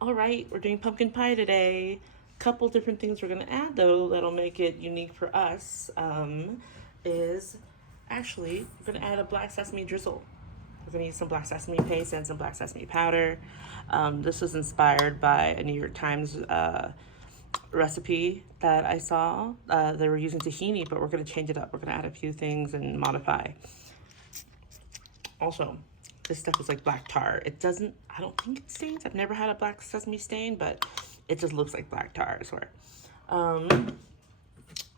All right, we're doing pumpkin pie today. Couple different things we're gonna add though that'll make it unique for us is actually we're gonna add a black sesame drizzle. We're gonna use some black sesame paste and some black sesame powder. This was inspired by a New York Times recipe that I saw. They were using tahini, but we're gonna change it up. We're gonna add a few things and modify. Also, this stuff is like black tar. It doesn't, I don't think it stains. I've never had a black sesame stain, but it just looks like black tar, I swear.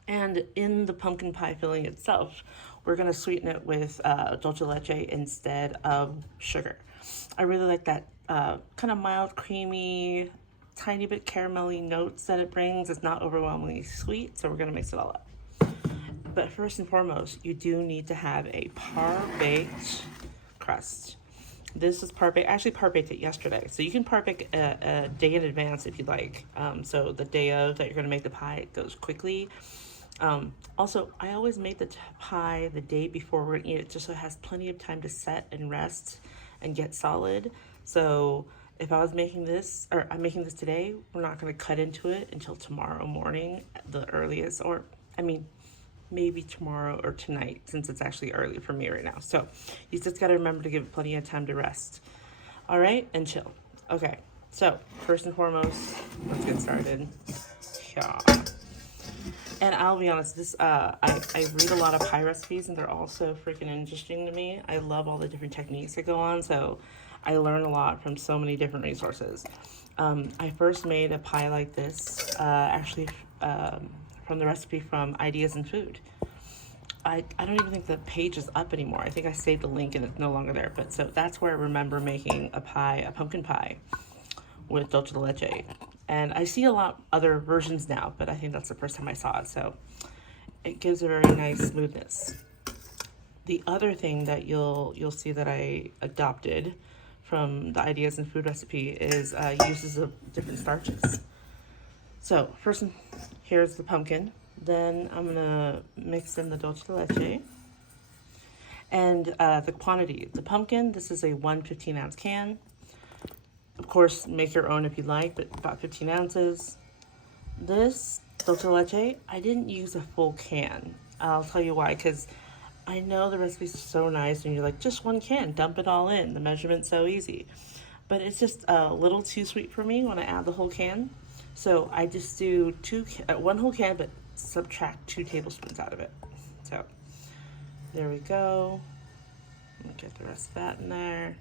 And in the pumpkin pie filling itself, we're gonna sweeten it with dulce leche instead of sugar. I really like that kind of mild, creamy, tiny bit caramelly notes that it brings. It's not overwhelmingly sweet, so we're gonna mix it all up. But first and foremost, you do need to have a par-baked crust. This is par-baked. I actually par-baked it yesterday. So you can par-bake a day in advance if you'd like. So the day of that you're gonna make the pie, it goes quickly. Also, I always make the pie the day before we're gonna eat it just so it has plenty of time to set and rest and get solid. So if I was making this, or I'm making this today, we're not gonna cut into it until tomorrow morning, the earliest, or I mean, maybe tomorrow or tonight since it's actually early for me right now. So you just gotta remember to give it plenty of time to rest. All right, and chill. Okay, so first and foremost, let's get started. Yeah. And I'll be honest, this I read a lot of pie recipes and they're all so freaking interesting to me. I love all the different techniques that go on, so I learn a lot from so many different resources. I first made a pie like this, actually from the recipe from Ideas in Food. I don't even think the page is up anymore. I think I saved the link and it's no longer there. But so that's where I remember making a pie, a pumpkin pie with dulce de leche. And I see a lot other versions now, but I think that's the first time I saw it. So it gives a very nice smoothness. The other thing that you'll see that I adopted from the Ideas in Food recipe is uses of different starches. So first, here's the pumpkin. Then I'm gonna mix in the dulce de leche. And the quantity, the pumpkin, this is a 1 15-ounce can. Of course, make your own if you'd like, but about 15 ounces. This dulce de leche, I didn't use a full can. I'll tell you why, because I know the recipe's so nice and you're like, just one can, dump it all in. The measurement's so easy. But it's just a little too sweet for me when I add the whole can. So I just do one whole can, but subtract 2 tablespoons out of it. So there we go. Get the rest of that in there.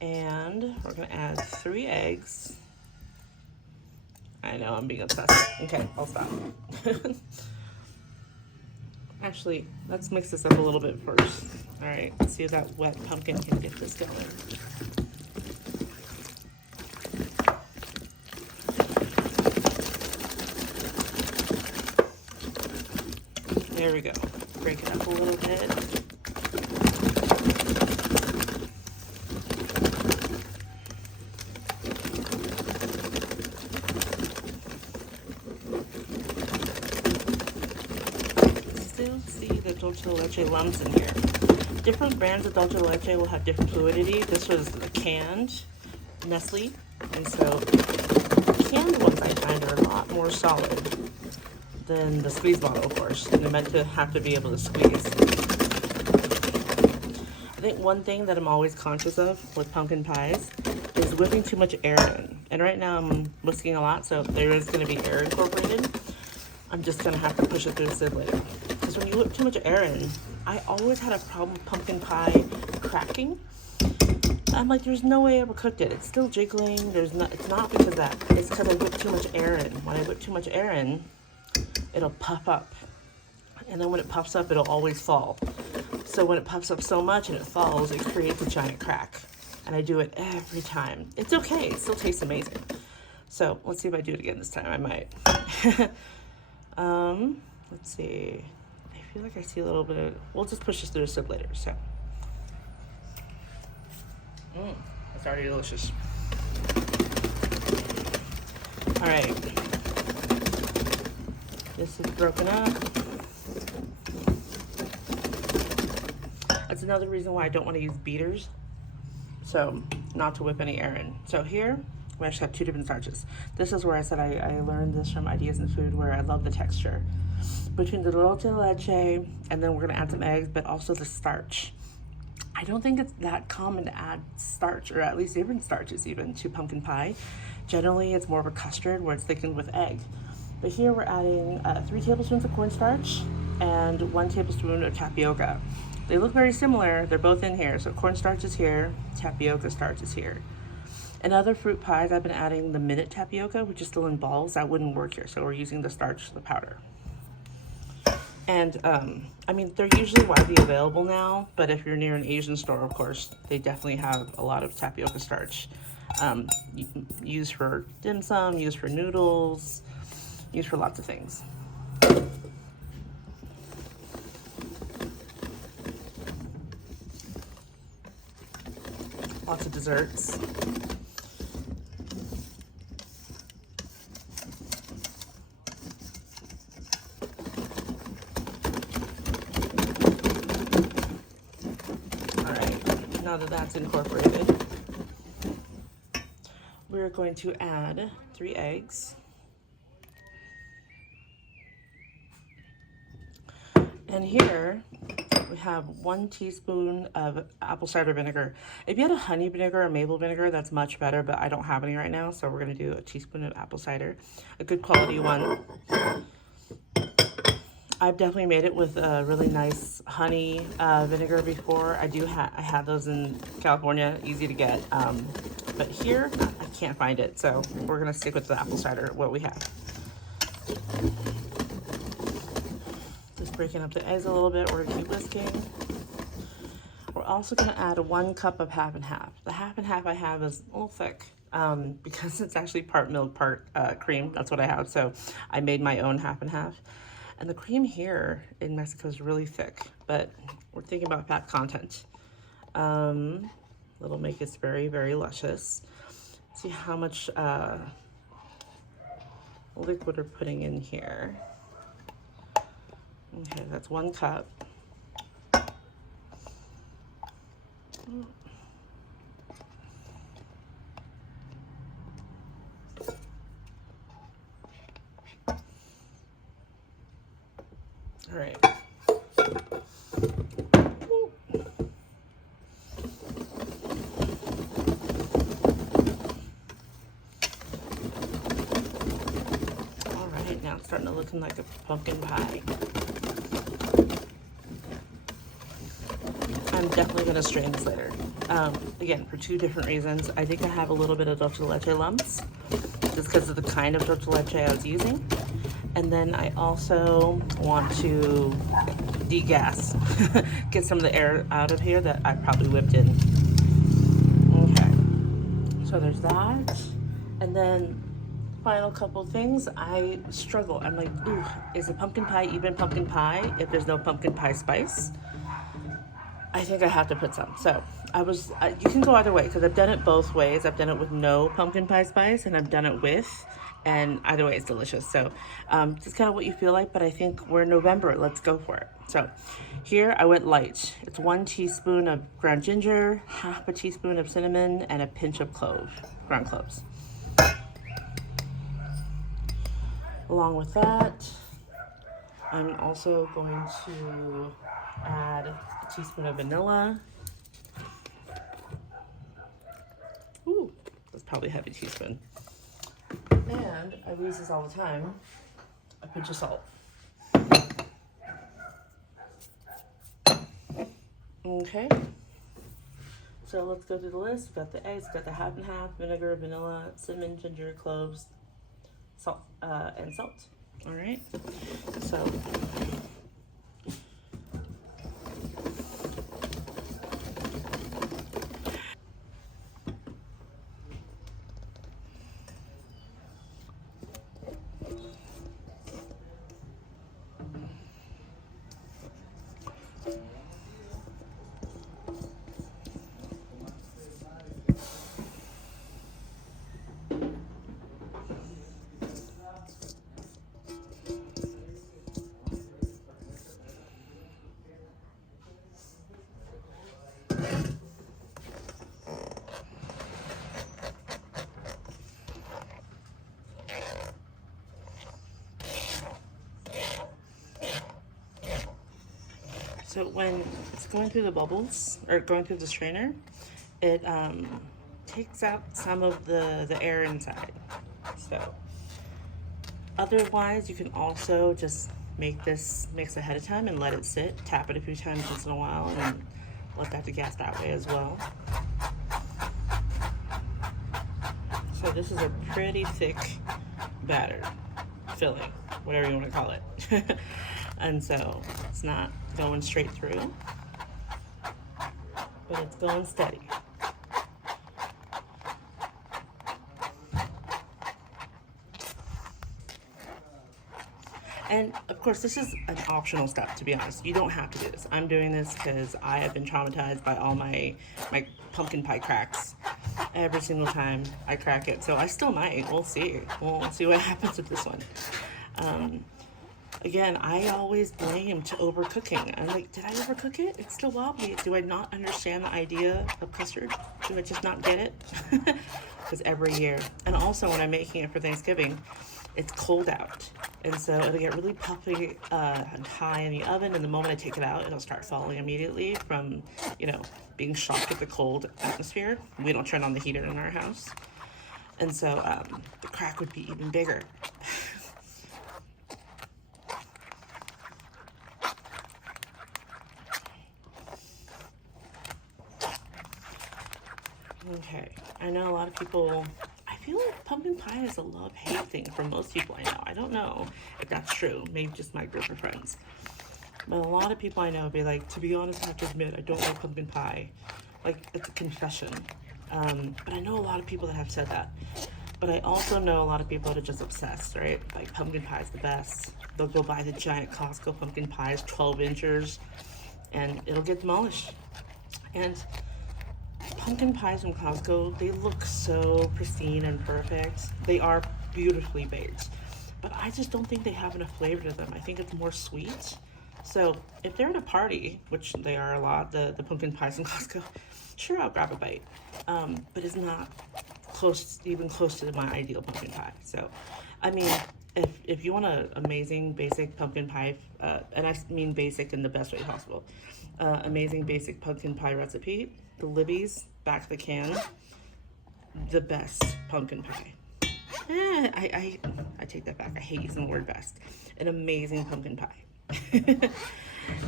And we're gonna add 3 eggs. I know, I'm being obsessed. Okay, I'll stop. Actually, let's mix this up a little bit first. All right, let's see if that wet pumpkin can get this going. There we go. Break it up a little bit. Still see the dulce de leche lumps in here. Different brands of dulce de leche will have different fluidity. This was a canned Nestle, and so canned ones I find are a lot more solid than the squeeze bottle, of course. And they're meant to have to be able to squeeze. I think one thing that I'm always conscious of with pumpkin pies is whipping too much air in. And right now I'm whisking a lot, so if there is going to be air incorporated, I'm just going to have to push it through the sieve later. Because when you whip too much air in, I always had a problem with pumpkin pie cracking. I'm like, there's no way I ever cooked it. It's still jiggling. It's not because of that. It's because I whipped too much air in. When I whip too much air in, it'll puff up. And then when it puffs up, it'll always fall. So when it puffs up so much and it falls, it creates a giant crack. And I do it every time. It's okay, it still tastes amazing. So let's see if I do it again this time. I might. Let's see. I feel like I see a little bit of, we'll just push this through the sieve later, so. It's already delicious. All right. This is broken up. That's another reason why I don't want to use beaters. So not to whip any air in. So here, we actually have two different starches. This is where I said I learned this from Ideas in Food, where I love the texture. Between the dulce de leche, and then we're gonna add some eggs, but also the starch. I don't think it's that common to add starch, or at least different starches even, to pumpkin pie. Generally, it's more of a custard where it's thickened with egg. But here we're adding 3 tablespoons of cornstarch and 1 tablespoon of tapioca. They look very similar, they're both in here. So cornstarch is here, tapioca starch is here. In other fruit pies, I've been adding the minute tapioca, which is still in balls. That wouldn't work here, so we're using the starch, the powder. And I mean, they're usually widely available now, but if you're near an Asian store, of course, they definitely have a lot of tapioca starch. Used for dim sum, used for noodles, used for lots of things. Lots of desserts. All right, now that that's incorporated, we're going to add 3 eggs. And here we have 1 teaspoon of apple cider vinegar. If you had a honey vinegar or maple vinegar, that's much better, but I don't have any right now, so we're gonna do a teaspoon of apple cider, a good quality one. I've definitely made it with a really nice honey vinegar before. I had those in California, easy to get. But here, I can't find it, so we're gonna stick with the apple cider, what we have. Just breaking up the eggs a little bit, we're gonna keep whisking. We're also gonna add 1 cup of half and half. The half and half I have is a little thick because it's actually part milk, part cream. That's what I have, so I made my own half and half. And the cream here in Mexico is really thick, but we're thinking about fat content. It'll make it very, very luscious. See how much liquid we're putting in here. Okay, that's 1 cup. All right. All right, now it's starting to look like a pumpkin pie. I'm definitely gonna strain this later. Again, for 2 different reasons. I think I have a little bit of dulce de leche lumps, just because of the kind of dulce de leche I was using. And then I also want to degas, get some of the air out of here that I probably whipped in. Okay, so there's that. And then final couple things, I struggle. I'm like, ooh, is a pumpkin pie even pumpkin pie if there's no pumpkin pie spice? I think I have to put some. So you can go either way, because I've done it both ways. I've done it with no pumpkin pie spice, and I've done it with, and either way it's delicious. So just kind of what you feel like, but I think we're in November, let's go for it. So here I went light. It's 1 teaspoon of ground ginger, half a teaspoon of cinnamon, and a pinch of ground cloves. Along with that, I'm also going to add a teaspoon of vanilla. Ooh, that's probably a heavy teaspoon. And I use this all the time, a pinch of salt. Okay, so let's go through the list. We've got the eggs, got the half and half, vinegar, vanilla, cinnamon, ginger, cloves, salt, and salt. All right, so So when it's going through the bubbles, or going through the strainer, it takes out some of the air inside. So otherwise, you can also just make this mix ahead of time and let it sit. Tap it a few times once in a while and let that degas that way as well. So this is a pretty thick batter, filling, whatever you want to call it. And so it's not going straight through, but it's going steady. And of course, this is an optional step, to be honest. You don't have to do this. I'm doing this because I have been traumatized by all my pumpkin pie cracks. Every single time I crack it. So I still might. We'll see. We'll see what happens with this one. Again, I always blame to overcooking. I'm like, did I overcook it? It's still wobbly. Do I not understand the idea of custard? Do I just not get it? Because every year. And also when I'm making it for Thanksgiving, it's cold out. And so it'll get really puffy and high in the oven. And the moment I take it out, it'll start falling immediately from, you know, being shocked with the cold atmosphere. We don't turn on the heater in our house. And so the crack would be even bigger. Okay, I know a lot of people, I feel like pumpkin pie is a love-hate thing for most people I know. I don't know if that's true, maybe just my group of friends. But a lot of people I know be like, to be honest, I have to admit, I don't like pumpkin pie. Like, it's a confession. But I know a lot of people that have said that. But I also know a lot of people that are just obsessed, right? Like, pumpkin pie is the best. They'll go buy the giant Costco pumpkin pies, 12 inches, and it'll get demolished. And pumpkin pies from Costco, they look so pristine and perfect. They are beautifully baked, but I just don't think they have enough flavor to them. I think it's more sweet. So if they're at a party, which they are a lot, the pumpkin pies from Costco, sure, I'll grab a bite. But it's not even close to my ideal pumpkin pie. So, I mean, if you want an amazing basic pumpkin pie, and I mean basic in the best way possible, amazing basic pumpkin pie recipe, the Libby's back of the can, the best pumpkin pie. I take that back. I hate using the word best. An amazing pumpkin pie.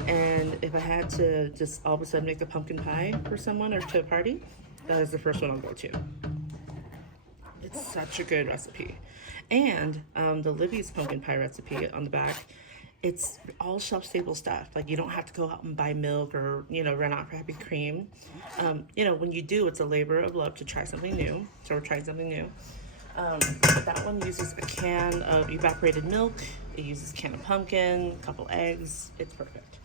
And if I had to just all of a sudden make a pumpkin pie for someone or to a party, that is the first one I'll go to. It's such a good recipe. And the Libby's pumpkin pie recipe on the back, it's all shelf-stable stuff. Like, you don't have to go out and buy milk or, you know, run out for heavy cream. You know, when you do, it's a labor of love to try something new. So we're trying something new. That one uses a can of evaporated milk. It uses a can of pumpkin, a couple eggs. It's perfect.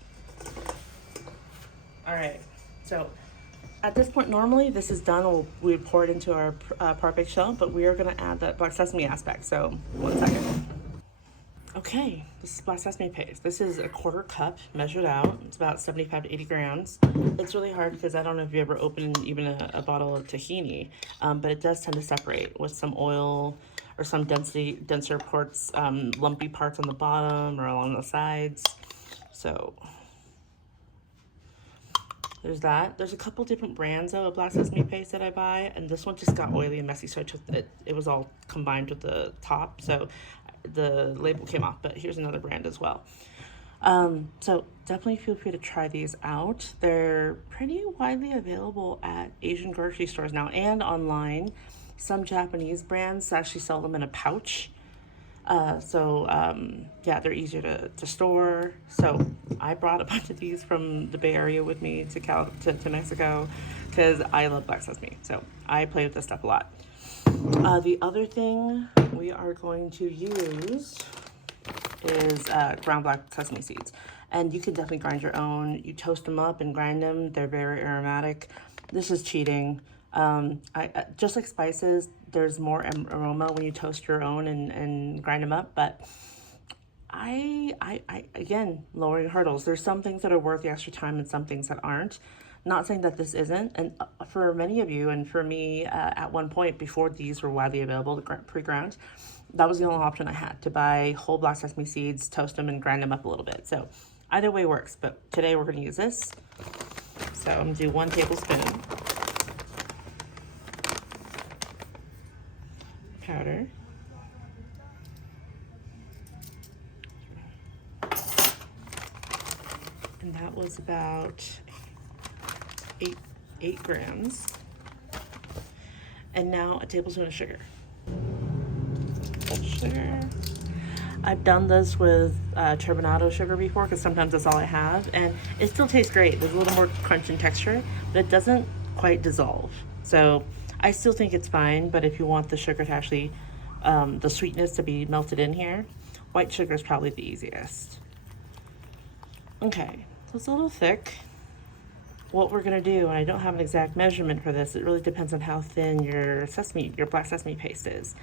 All right. So at this point, normally this is done. We pour it into our par-baked shell, but we are going to add that black sesame aspect. So 1 second. Okay, this is black sesame paste. This is a 1/4 cup measured out. It's about 75 to 80 grams. It's really hard because I don't know if you ever opened even a bottle of tahini, but it does tend to separate with some oil or some denser parts, lumpy parts on the bottom or along the sides. So there's that. There's a couple different brands though of black sesame paste that I buy, and this one just got oily and messy, so I took it was all combined with the top, so the label came off. But here's another brand as well. So definitely feel free to try these out. They're pretty widely available at Asian grocery stores now and online. Some Japanese brands actually sell them in a pouch. Yeah, they're easier to store. So I brought a bunch of these from the Bay Area with me to Mexico because I love black sesame. So I play with this stuff a lot. The other thing we are going to use is ground black sesame seeds. And you can definitely grind your own. You toast them up and grind them. They're very aromatic. This is cheating. Just like spices, there's more aroma when you toast your own and grind them up. But again, lowering hurdles. There's some things that are worth the extra time and some things that aren't. Not saying that this isn't, and for many of you and for me at one point before these were widely available, pre-ground, that was the only option I had, to buy whole black sesame seeds, toast them, and grind them up a little bit. So Either way works, but today we're gonna use this. So I'm gonna do 1 tablespoon powder. And that was about 8 grams. And now a tablespoon of sugar. Sugar. I've done this with turbinado sugar before because sometimes that's all I have, and it still tastes great. There's a little more crunch and texture, but it doesn't quite dissolve. So I still think it's fine, but if you want the sugar to actually, the sweetness to be melted in here, white sugar is probably the easiest. Okay, so it's a little thick. What we're gonna do, and I don't have an exact measurement for this, it really depends on how thin your black sesame paste is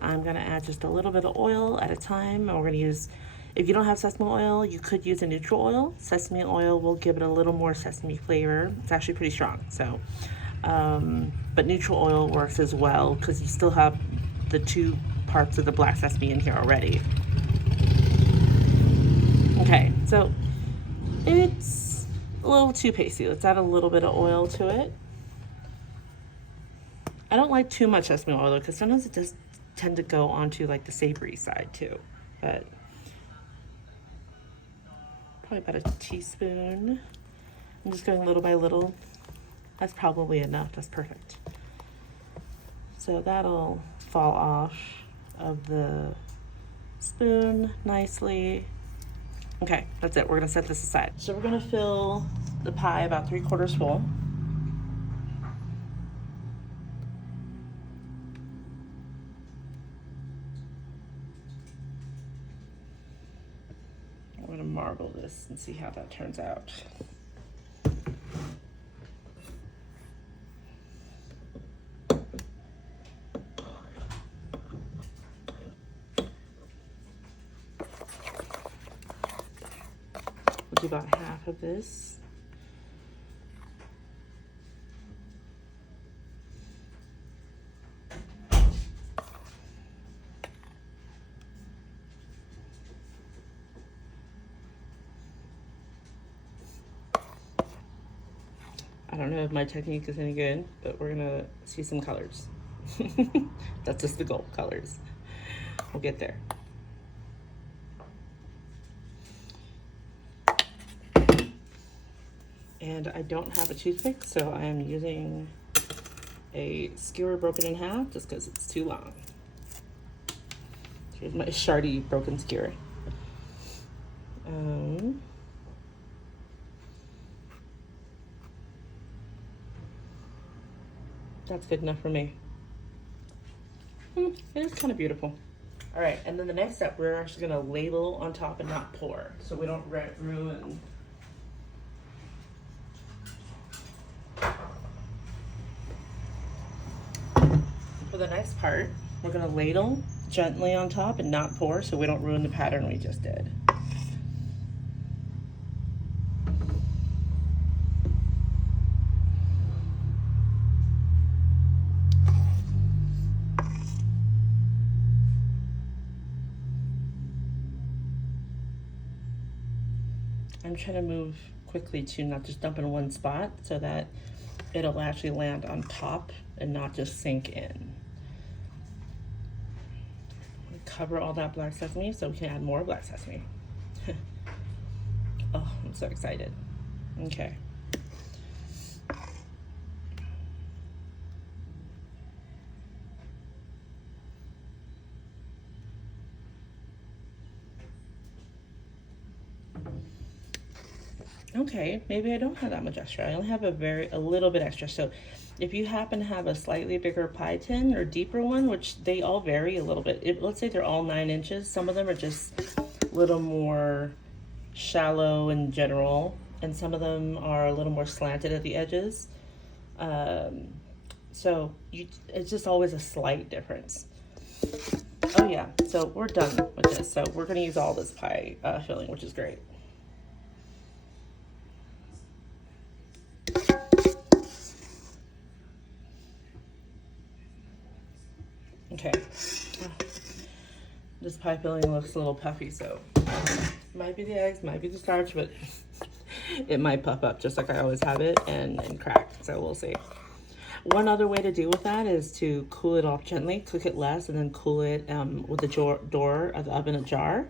I'm gonna add just a little bit of oil at a time. And we're gonna use, if you don't have sesame oil, you could use a neutral oil. Sesame oil will give it a little more sesame flavor. It's actually pretty strong, so, but neutral oil works as well because you still have the 2 parts of the black sesame in here already. Okay, so it's a little too pasty. Let's add a little bit of oil to it. I don't like too much sesame oil because sometimes it does tend to go onto like the savory side too, but probably about a teaspoon. I'm just going little by little. That's probably enough. That's perfect. So that'll fall off of the spoon nicely. Okay, that's it. We're gonna set this aside. So we're gonna fill the pie about 3/4 full. I'm gonna marble this and see how that turns out. We'll do about half of this. I don't know if my technique is any good, but we're gonna see some colors. That's just the goal, colors. We'll get there. And I don't have a toothpick, so I am using a skewer broken in half just because it's too long. Here's my shardy broken skewer. That's good enough for me. It is kind of beautiful. All right, and then the next step, we're actually gonna ladle on top and not pour, so we don't ruin. For the next part, we're gonna ladle gently on top and not pour, so we don't ruin the pattern we just did. I'm trying to move quickly to not just dump in one spot so that it'll actually land on top and not just sink in. Cover all that black sesame so we can add more black sesame. Oh, I'm so excited. Okay. Okay, maybe I don't have that much extra. I only have a little bit extra. So if you happen to have a slightly bigger pie tin or deeper one, which they all vary a little bit. Let's say they're all 9 inches. Some of them are just a little more shallow in general, and some of them are a little more slanted at the edges. So it's just always a slight difference. Oh yeah, so we're done with this. So we're gonna use all this pie filling, which is great. Okay, this pie filling looks a little puffy, so Might be the eggs, might be the starch, but it might puff up just like I always have it and crack. So we'll see. One other way to deal with that is to cool it off gently, cook it less, and then cool it with the door of the oven ajar,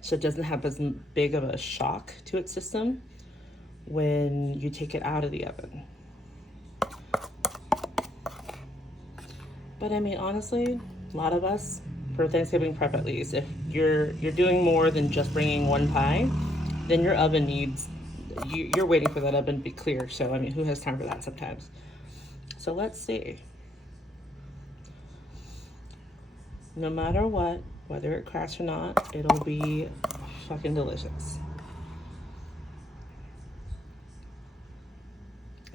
so it doesn't have as big of a shock to its system when you take it out of the oven. But I mean, honestly, a lot of us, for Thanksgiving prep at least, if you're doing more than just bringing one pie, then your oven needs, you're waiting for that oven to be clear. So I mean, who has time for that sometimes? So let's see. No matter what, whether it cracks or not, it'll be fucking delicious.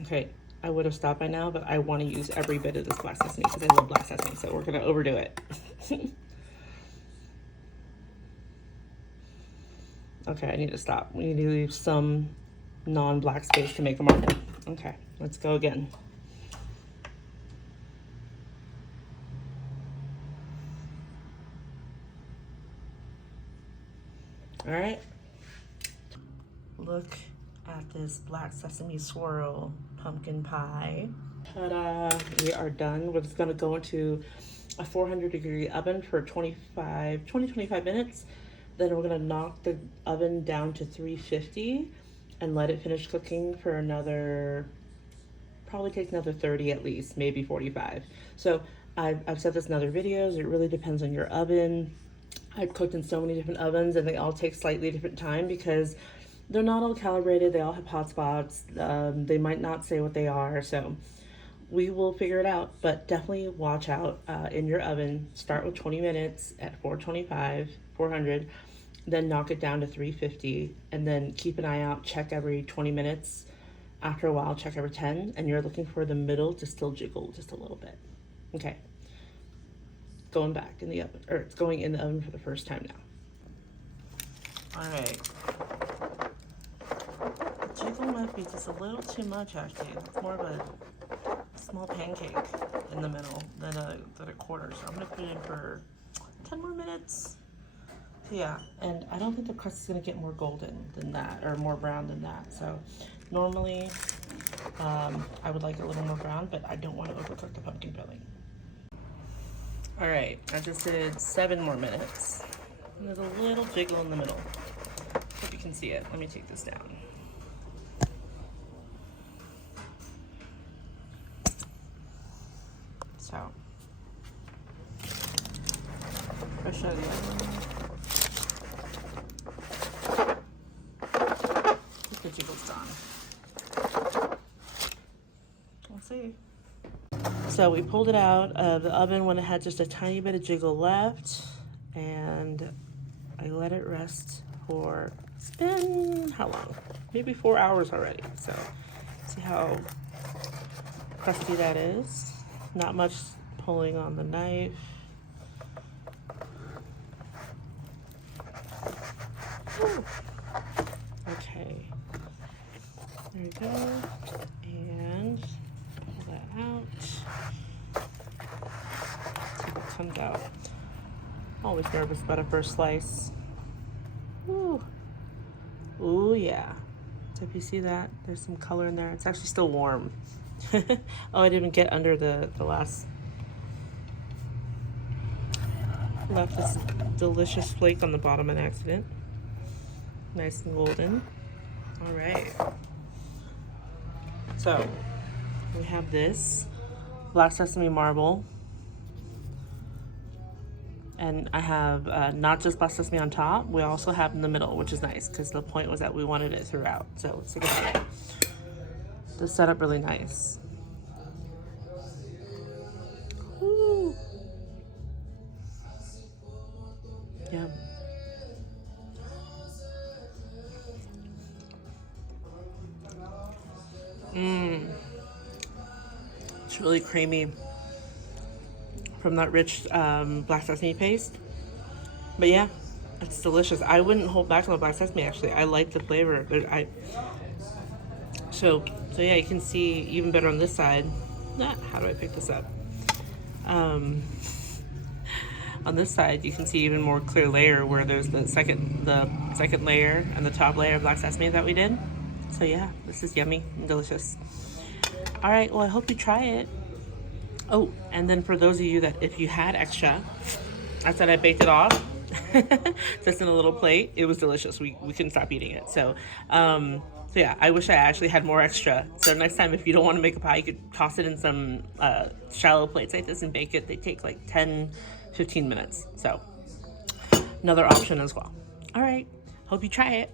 Okay, I would have stopped by now, but I want to use every bit of this black sesame because I love black sesame, so we're gonna overdo it. Okay, I need to stop. We need to leave some non-black space to make a marker. Okay, let's go again. All right, look at this Black Sesame Swirl pumpkin pie. Ta-da, we are done. We're just gonna go into a 400-degree oven for 20-25 minutes. Then we're gonna knock the oven down to 350 and let it finish cooking for another, probably take another 30 at least, maybe 45. So I've said this in other videos, it really depends on your oven. I've cooked in so many different ovens and they all take slightly different time because they're not all calibrated. They all have hot spots. They might not say what they are. So we will figure it out, but definitely watch out in your oven. Start with 20 minutes at 400, then knock it down to 350, and then keep an eye out, check every 20 minutes. After a while, check every 10, and you're looking for the middle to still jiggle just a little bit. Okay. Going back in the oven, or it's going in the oven for the first time now. All right. The jiggle might be just a little too much, actually. It's more of a small pancake in the middle than a quarter. So I'm gonna put it in for 10 more minutes. So yeah, and I don't think the crust is gonna get more golden than that, or more brown than that. So normally, I would like a little more brown, but I don't want to overcook the pumpkin filling. All right, I just did 7 more minutes. And there's a little jiggle in the middle. Hope you can see it. Let me take this down. So, I'll show you. The jiggle's gone. We'll see. So we pulled it out of the oven when it had just a tiny bit of jiggle left, and I let it rest for, it's been how long? Maybe 4 hours already. So see how crusty that is. Not much pulling on the knife. Whew. Okay, there we go, and pull that out. See what comes out. Always nervous about a first slice. Ooh, ooh yeah. So if you see that, there's some color in there. It's actually still warm. Oh, I didn't get under the last. Left this delicious flake on the bottom on accident. Nice and golden. All right. So we have this Black Sesame marble. And I have not just Black Sesame on top, we also have in the middle, which is nice because the point was that we wanted it throughout. So let's take a bite. The setup really nice. Woo. Yeah. It's really creamy from that rich black sesame paste. But yeah, it's delicious. I wouldn't hold back on the black sesame actually. I like the flavor. So yeah, you can see even better on this side. How do I pick this up? On this side, you can see even more clear layer where there's the second layer and the top layer of black sesame that we did. So yeah, this is yummy and delicious. All right, well, I hope you try it. Oh, and then for those of you that if you had extra, I said I baked it off just in a little plate. It was delicious. We couldn't stop eating it. So yeah, I wish I actually had more extra. So next time, if you don't want to make a pie, you could toss it in some shallow plates like this and bake it. They take like 10-15 minutes. So another option as well. All right, hope you try it.